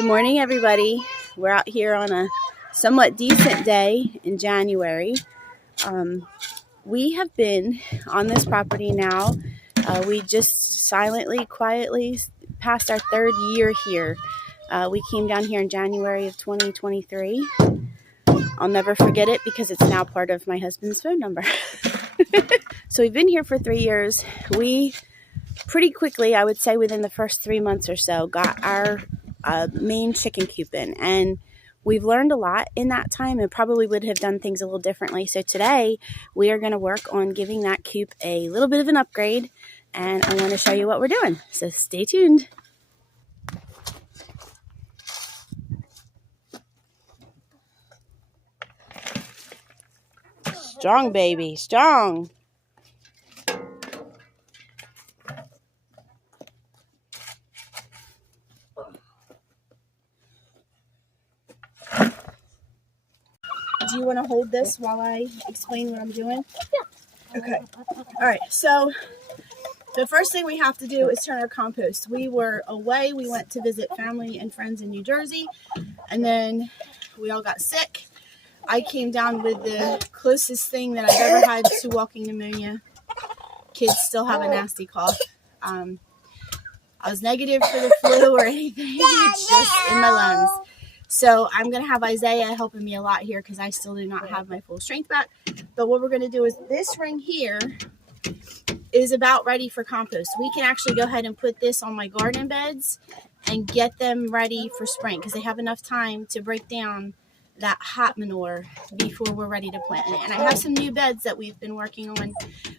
Good morning, everybody. We're out here on a somewhat decent day in January. We have been on this property now. We just silently, quietly passed our third year here. We came down here in January of 2023. I'll never forget it because it's now part of my husband's phone number. So we've been here for 3 years. We pretty quickly, I would say within the first 3 months or so, got our main chicken coop in, and we've learned a lot in that time and probably would have done things a little differently. So today we are going to work on giving that coop a little bit of an upgrade, and I want to show you what we're doing. So stay tuned. Strong, baby, strong. Do you want to hold this while I explain what I'm doing? Yeah. Okay. All right. So the first thing we have to do is turn our compost. We were away. We went to visit family and friends in New Jersey, and then we all got sick. I came down with the closest thing that I've ever had to walking pneumonia. Kids still have a nasty cough. I was negative for the flu or anything. It's just in my lungs. So I'm going to have Isaiah helping me a lot here because I still do not have my full strength back. But what we're going to do is this ring here is about ready for compost. We can actually go ahead and put this on my garden beds and get them ready for spring because they have enough time to break down that hot manure before we're ready to plant in it. And I have some new beds that we've been working on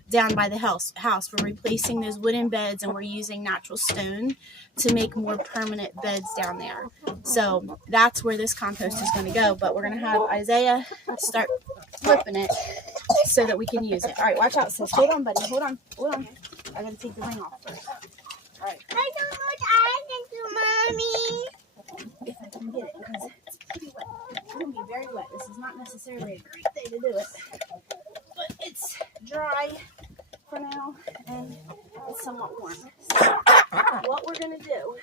down by the house. We're replacing those wooden beds and we're using natural stone to make more permanent beds down there. So that's where this compost is going to go. But we're going to have Isaiah start flipping it so that we can use it. All right, watch out, sis. Hold on, buddy. Hold on. I got to take the ring off first. All right. I don't know what I can do, Mommy. If I can get it, because it's pretty wet. It's going to be very wet. This is not necessarily a great day to do it, but it's dry for now, and it's somewhat warm. So what we're going to do,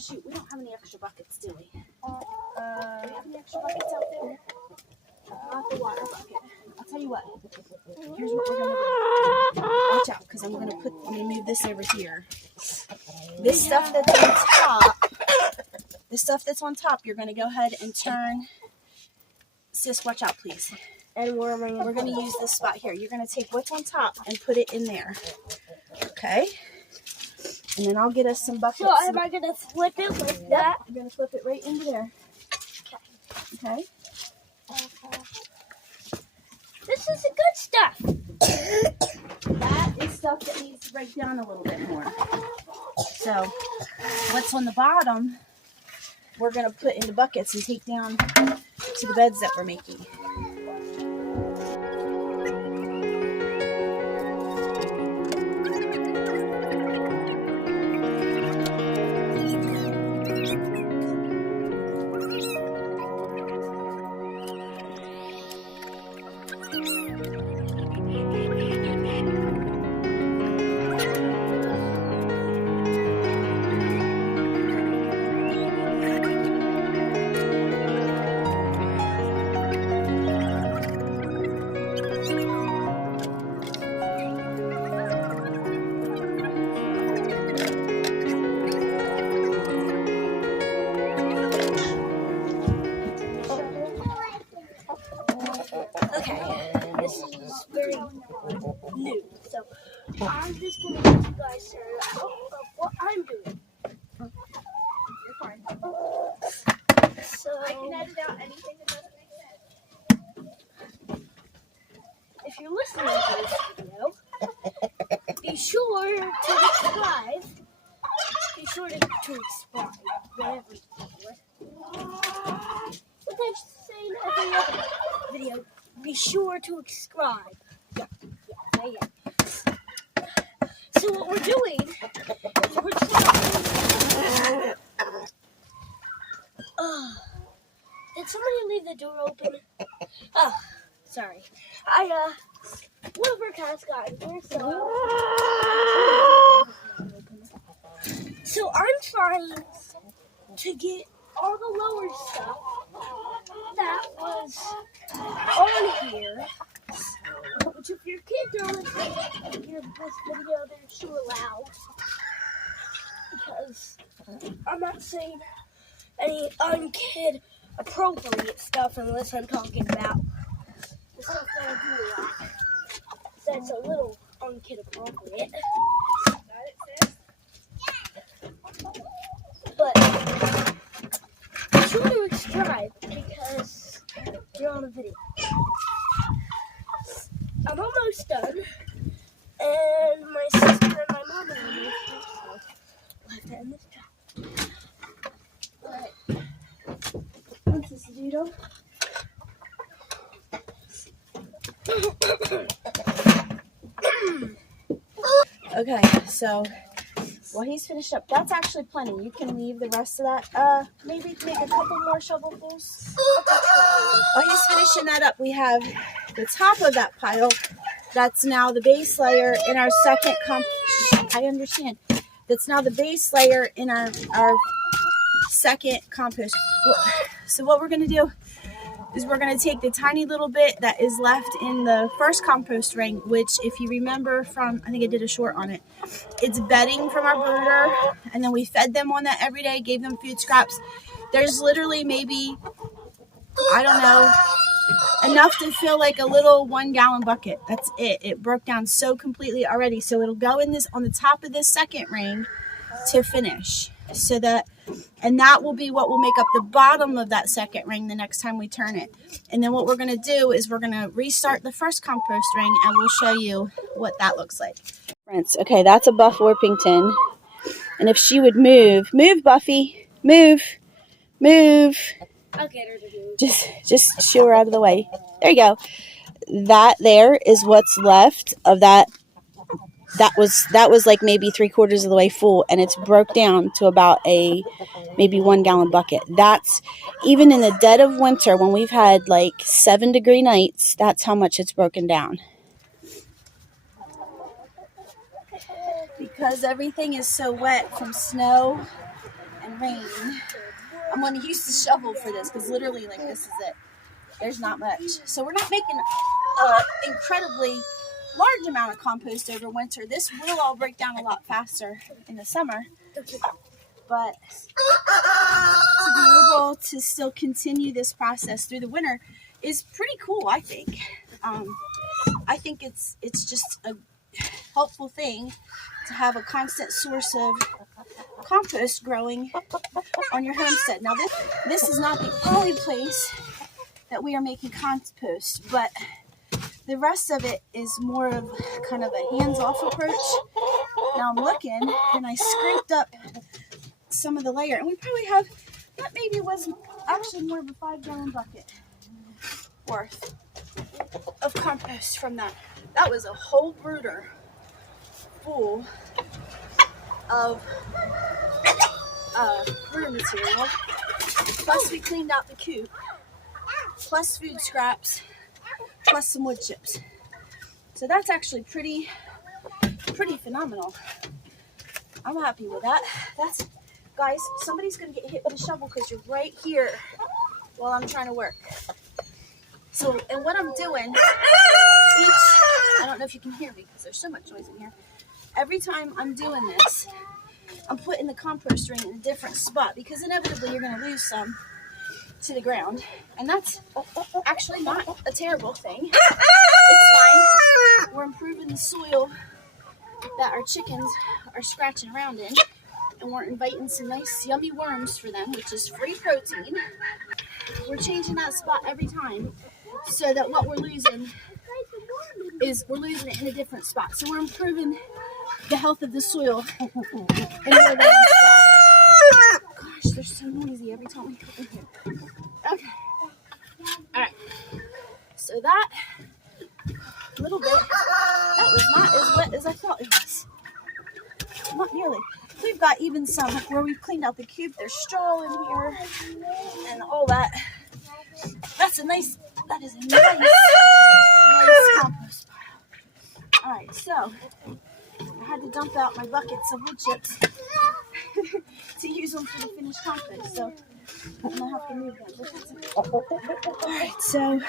shoot, we don't have any extra buckets, do we? Do we have any extra buckets out there? Not the water bucket. I'll tell you what. Here's what we're going to do. Watch out, because I'm going to move this over here. This stuff that's on top, you're going to go ahead and turn. Sis, watch out, please. And we're going to use this spot here. You're going to take what's on top and put it in there. Okay? And then I'll get us some buckets. So am I going to flip it with that? I'm going to flip it right into there. Okay? This is the good stuff. That is stuff that needs to break down a little bit more. So what's on the bottom, we're going to put into buckets and take down to the beds that we're making. Okay, this is very new, so I'm just going to let you guys start out of what I'm doing. You're fine. So I can edit out anything that doesn't make sense. if you're listening to this video, be sure to subscribe. Be sure to subscribe wherever you do it. What did I say in every other video? Be sure to subscribe. Yeah. So what we're doing is we're trying. Did somebody leave the door open? Oh, sorry. One of our cats got in here, so I'm trying to get all the lower stuff that was on here. Which if your kids are listening to hear this video, they're sure loud. Because I'm not saying any unkid appropriate stuff unless I'm talking about the stuff that I do a lot. That's a little unkid appropriate. But be sure to subscribe because you're on a video. I'm almost done, and my sister and my mom are almost done, so we'll have to end this job. Alright, Princess Doodle. Okay, so while he's finished up, that's actually plenty. You can leave the rest of that. Maybe make a couple more shovelfuls. While he's finishing that up, we have the top of that pile. That's now the base layer in our second I understand. That's now the base layer in our second compost. So what we're going to do is we're going to take the tiny little bit that is left in the first compost ring, which if you remember from, I think I did a short on it, it's bedding from our brooder, and then we fed them on that every day, gave them food scraps. There's literally maybe, I don't know, enough to fill like a little 1 gallon bucket. That's it. It broke down so completely already. So it'll go in this on the top of this second ring to finish. So that, and that will be what will make up the bottom of that second ring the next time we turn it. And then what we're going to do is we're going to restart the first compost ring, and we'll show you what that looks like. Okay, that's a Buff Orpington. And if she would move, Buffy, move. I'll get her to move. Just shoo her out of the way. There you go. That there is what's left of that. That was like maybe 3/4 of the way full, and it's broke down to about a maybe 1 gallon bucket. That's even in the dead of winter when we've had like 7-degree nights. That's how much it's broken down. Because everything is so wet from snow and rain, I'm going to use the shovel for this because literally like this is it. There's not much. So we're not making an incredibly large amount of compost over winter. This will all break down a lot faster in the summer, but to be able to still continue this process through the winter is pretty cool. I think it's just a helpful thing to have a constant source of compost growing on your homestead. Now this is not the only place that we are making compost, but the rest of it is more of kind of a hands-off approach. Now I'm looking, and I scraped up some of the layer, and we probably have, that maybe was actually more of a 5-gallon bucket worth of compost from that. That was a whole brooder full of brooder material, plus we cleaned out the coop, plus food scraps, plus some wood chips. So that's actually pretty phenomenal. I'm happy with that. That's, guys, somebody's gonna get hit with a shovel because you're right here while I'm trying to work. So, and what I'm doing, I don't know if you can hear me because there's so much noise in here. Every time I'm doing this, I'm putting the compost ring in a different spot because inevitably you're gonna lose some to the ground, and that's actually not a terrible thing. It's fine. We're improving the soil that our chickens are scratching around in, and we're inviting some nice yummy worms for them, which is free protein. We're changing that spot every time so that what we're losing is we're losing it in a different spot. So we're improving the health of the soil in a different spot. Gosh, they're so noisy every time we come in here. Okay. Alright. So that little bit, that was not as wet as I thought it was. Not nearly. We've got even some where we've cleaned out the coop. There's straw in here and all that. That is a nice compost pile. Alright, so I had to dump out my buckets of wood chips. to use them for the finished compost. So I'm gonna have to move them. Alright, so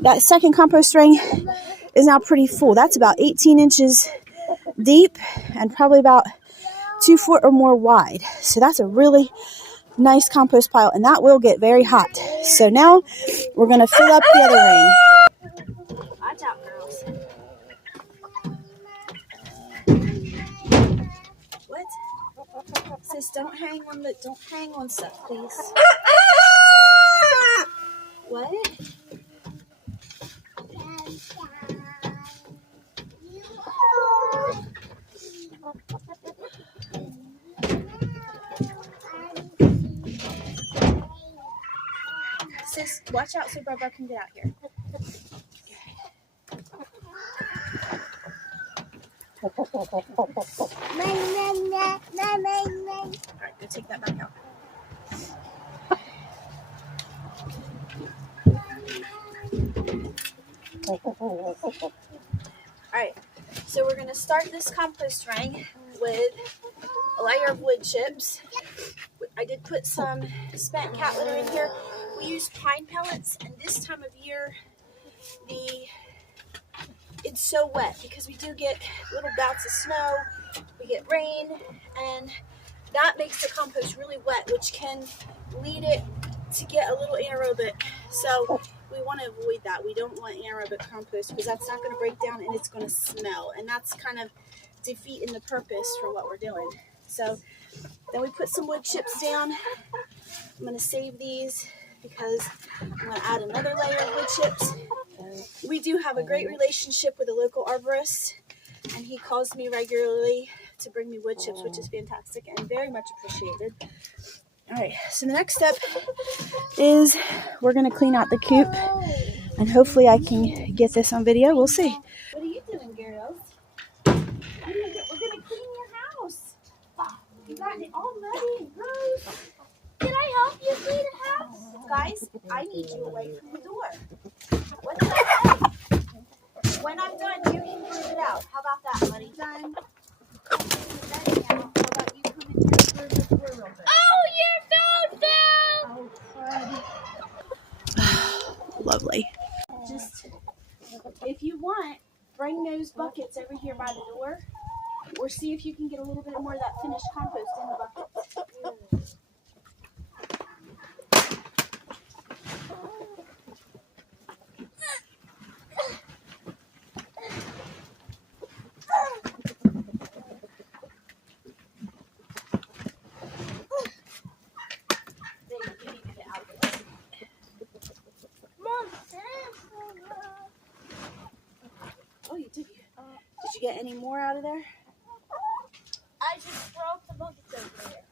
that second compost ring is now pretty full. That's about 18 inches deep and probably about 2 foot or more wide. So that's a really nice compost pile, and that will get very hot. So now we're going to fill up the other ring. Watch out, girls. What? Sis, don't hang on stuff, please. What? Sis, watch out so Bubba can get out here. Alright, go take that back out. Alright, so we're going to start this compost ring with a layer of wood chips. I did put some spent cat litter in here. We use pine pellets, and this time of year, it's so wet because we do get little bouts of snow, we get rain, and that makes the compost really wet, which can lead it to get a little anaerobic. So we want to avoid that. We don't want anaerobic compost because that's not going to break down and it's going to smell, and that's kind of defeating the purpose for what we're doing. So then we put some wood chips down. I'm going to save these because I'm going to add another layer of wood chips. We do have a great relationship with a local arborist, and he calls me regularly to bring me wood chips, which is fantastic and very much appreciated. All right, so the next step is we're going to clean out the coop, and hopefully I can get this on video. We'll see. What are you doing, girls? We're going to clean your house. You got it all muddy and gross. Can I help you clean the house? Guys, I need you away from the door. What did I say? When I'm done, you can clean it out. How about that, buddy? Done. How about you come in here and clear the door real quick? Oh, crud. Lovely. Just, if you want, bring those buckets over here by the door, or see if you can get a little bit more of that finished compost in the buckets. Oh, you did. Did you get any more out of there? I just broke the buckets over there.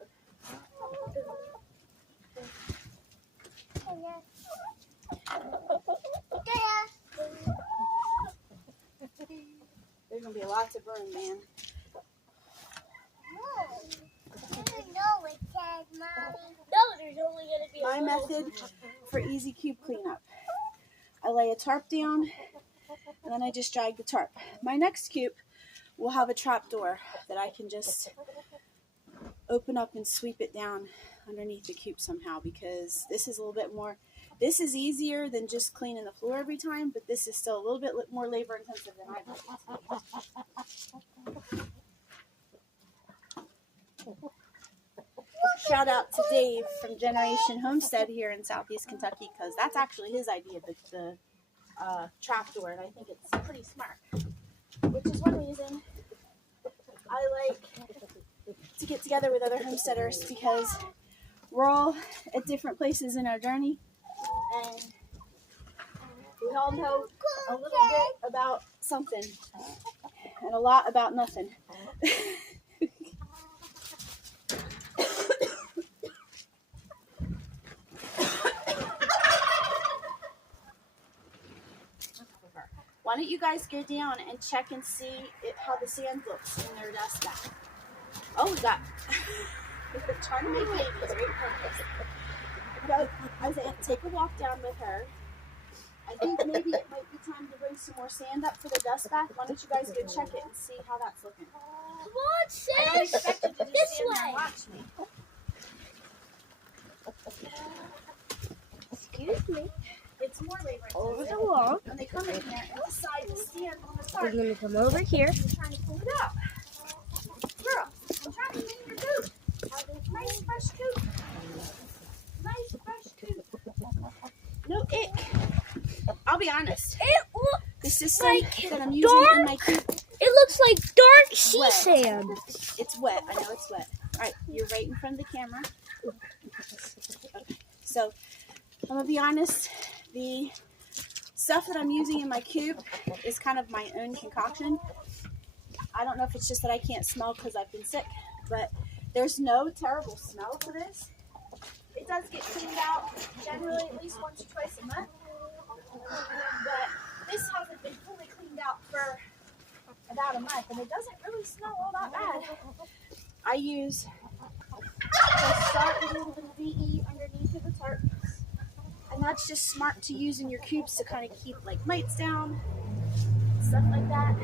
There's going to be a lot to burn, man. No, there's only going to be My method for easy cube cleanup. I lay a tarp down, and then I just drag the tarp. My next cube will have a trap door that I can just open up and sweep it down underneath the cube somehow, because this is a little bit more, this is easier than just cleaning the floor every time, but this is still a little bit more labor intensive than I believe. Shout out to Dave from Generation Homestead here in Southeast Kentucky, because that's actually his idea, the trap door, and I think it's pretty smart. Which is one reason I like to get together with other homesteaders, because we're all at different places in our journey, and we all know a little bit about something and a lot about nothing. Why don't you guys go down and check and see how the sand looks in their dust bath? Oh, we got. We're trying to make babies, right? Isaiah, take a walk down with her. I think maybe it might be time to bring some more sand up for the dust bath. Why don't you guys go check it and see how that's looking? Come on, sis. I don't expect you to just This stand there and way. watch me. Excuse me. It's more labor Over intensive. the wall. When they come in here and decide to stand on the We're tarp, going to come over here. you're trying to pull it out. Girl, I'm trying to clean your coop. Nice fresh coop. Nice fresh coop. No ick. I'll be honest. It looks The system like that I'm using in my dark. coop, It looks like dark sea Wet. sand. it's wet. I know it's wet. All right, you're right in front of the camera. Okay. So, I'm going to be honest. The stuff that I'm using in my coop is kind of my own concoction. I don't know if it's just that I can't smell because I've been sick, but there's no terrible smell to this. It does get cleaned out generally at least once or twice a month, but this hasn't been fully cleaned out for about a month, and it doesn't really smell all that bad. I use the start with a little bit of VE underneath of the tarp, and that's just smart to use in your coops to kind of keep like mites down, stuff like that.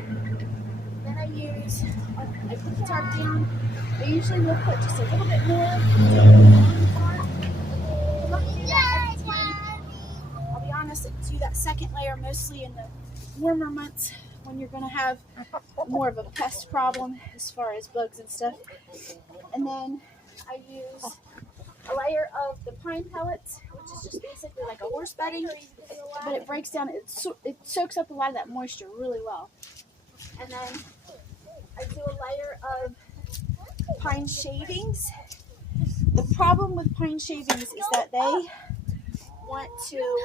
Then I put the tarp down. I usually will put just a little bit more on the tarp. I'm not gonna do that every time. I'll be honest, I do that second layer mostly in the warmer months when you're going to have more of a pest problem as far as bugs and stuff. And then I use a layer of the pine pellets, which is just basically like a horse bedding, but it breaks down, it soaks up a lot of that moisture really well. And then I do a layer of pine shavings. The problem with pine shavings is that they want to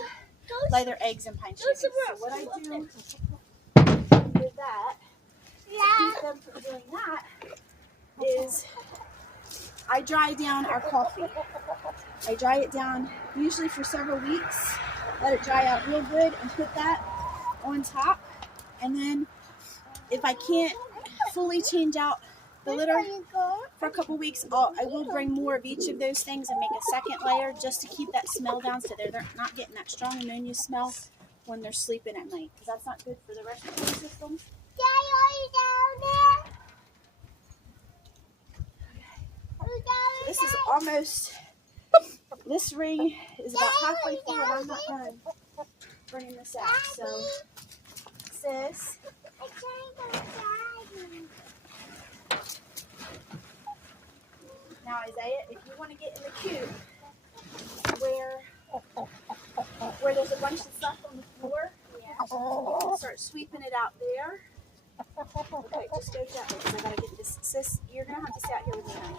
lay their eggs in pine shavings. So what I do with that, to keep them from doing that, is I dry down our coffee. I dry it down usually for several weeks, let it dry out real good, and put that on top. And then if I can't fully change out the litter for a couple weeks, I will bring more of each of those things and make a second layer just to keep that smell down so they're not getting that strong ammonia smell when they're sleeping at night, because that's not good for the respiratory systems. This is almost, this ring is about halfway full and I'm not done bringing this out. So, sis, now Isaiah, if you want to get in the coop where there's a bunch of stuff on the floor, you can start sweeping it out there. Okay, just go that way because I gotta get this. Sis, you're gonna have to stay out here with me, honey.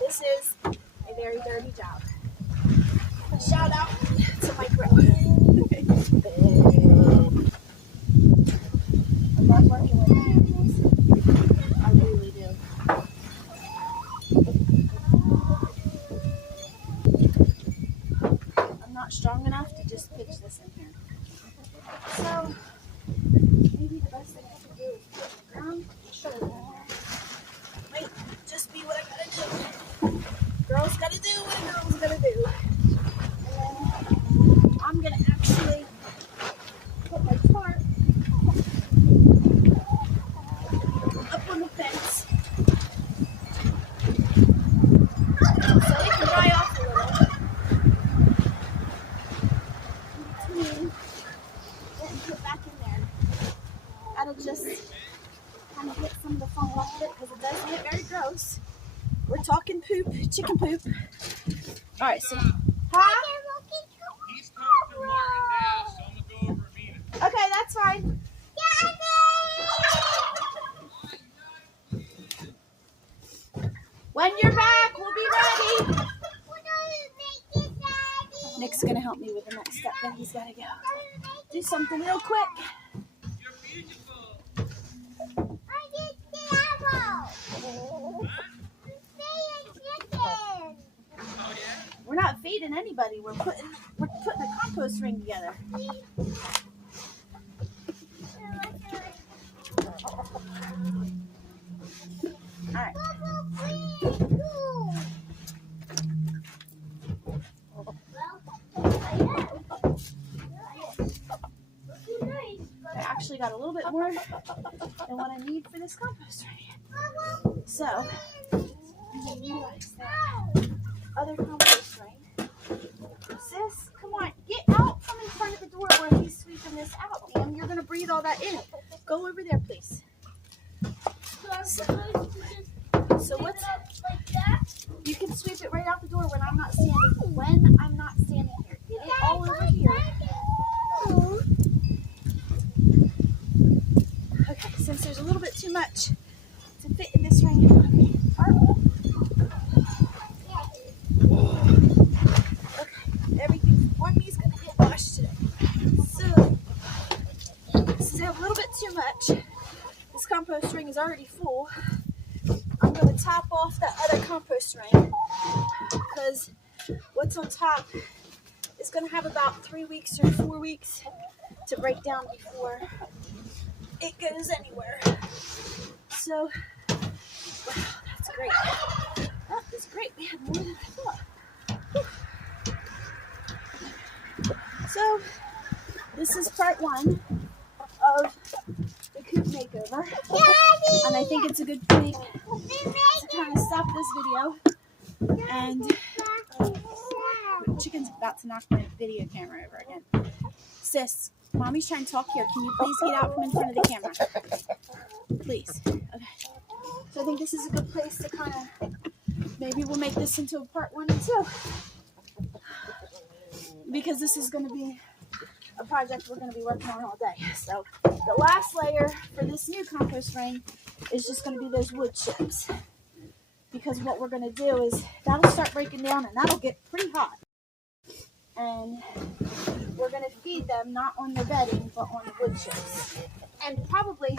This is a very dirty job. Shout out to my grandma. I love working with animals. I really do. I'm not strong enough to just pitch this in here. So, maybe the best thing I can do is put it in the ground and shove it in there. Might just be what I gotta do. Girls gotta do what a girl's gotta do. And then I'm gonna actually put my tarp up on the fence so it can dry off a little. In between, and put back in there. That'll just kind of get some of the fun off of it because it does get very gross. We're talking poop, chicken poop. All right, so, huh? He's talking to Martin now, so I'm gonna go over and meet him. Okay, that's fine. When you're back, we'll be ready. Nick's gonna help me with the next step, then he's gotta go do something real quick. You're beautiful. Oh yeah? We're not feeding anybody. We're putting a compost ring together. All right. actually got a little bit more than what I need for this compost ring. So, I'm going to utilize that other compost ring. Sis, come on, get out from in front of the door where he's sweeping this out, ma'am. You're going to breathe all that in. Go over there, please. So what's like that? You can sweep it right out the door when I'm not standing. When I'm not standing here, get it all over here. Okay, since there's a little bit too much to fit in this ring. Okay, everything on me is gonna get washed today. So this is a little bit too much. This compost ring is already full. I'm going to top off that other compost ring because what's on top is going to have about 3 weeks or 4 weeks to break down before it goes anywhere. So, wow, that's great. That is great. We had more than I thought. So, this is part 1 of the Coop makeover. And I think it's a good point to kind of stop this video. And chicken's about to knock my video camera over again. Sis, mommy's trying to talk here. Can you please get out from in front of the camera? Please. Okay. So I think this is a good place to kind of, maybe we'll make this into a part 1 and 2. Because this is going to be a project we're going to be working on all day. So the last layer for this new compost ring is just going to be those wood chips. Because what we're going to do is that'll start breaking down and that'll get pretty hot. And we're going to feed them not on the bedding but on the wood chips. And probably,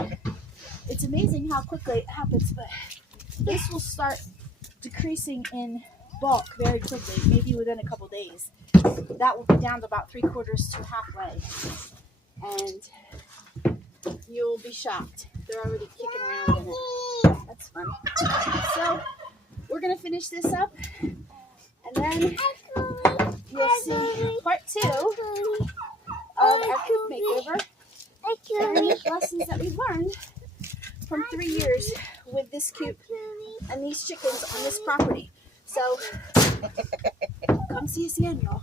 it's amazing how quickly it happens, but this will start decreasing in bulk very quickly, maybe within a couple days. That will be down to about 3/4 to halfway. And you'll be shocked. They're already kicking around in it. That's funny. So we're going to finish this up. And then you'll see part 2 of our Coop makeover. And lessons that we've learned from 3 years with this Coop and these chickens on this property. So come see us again, y'all.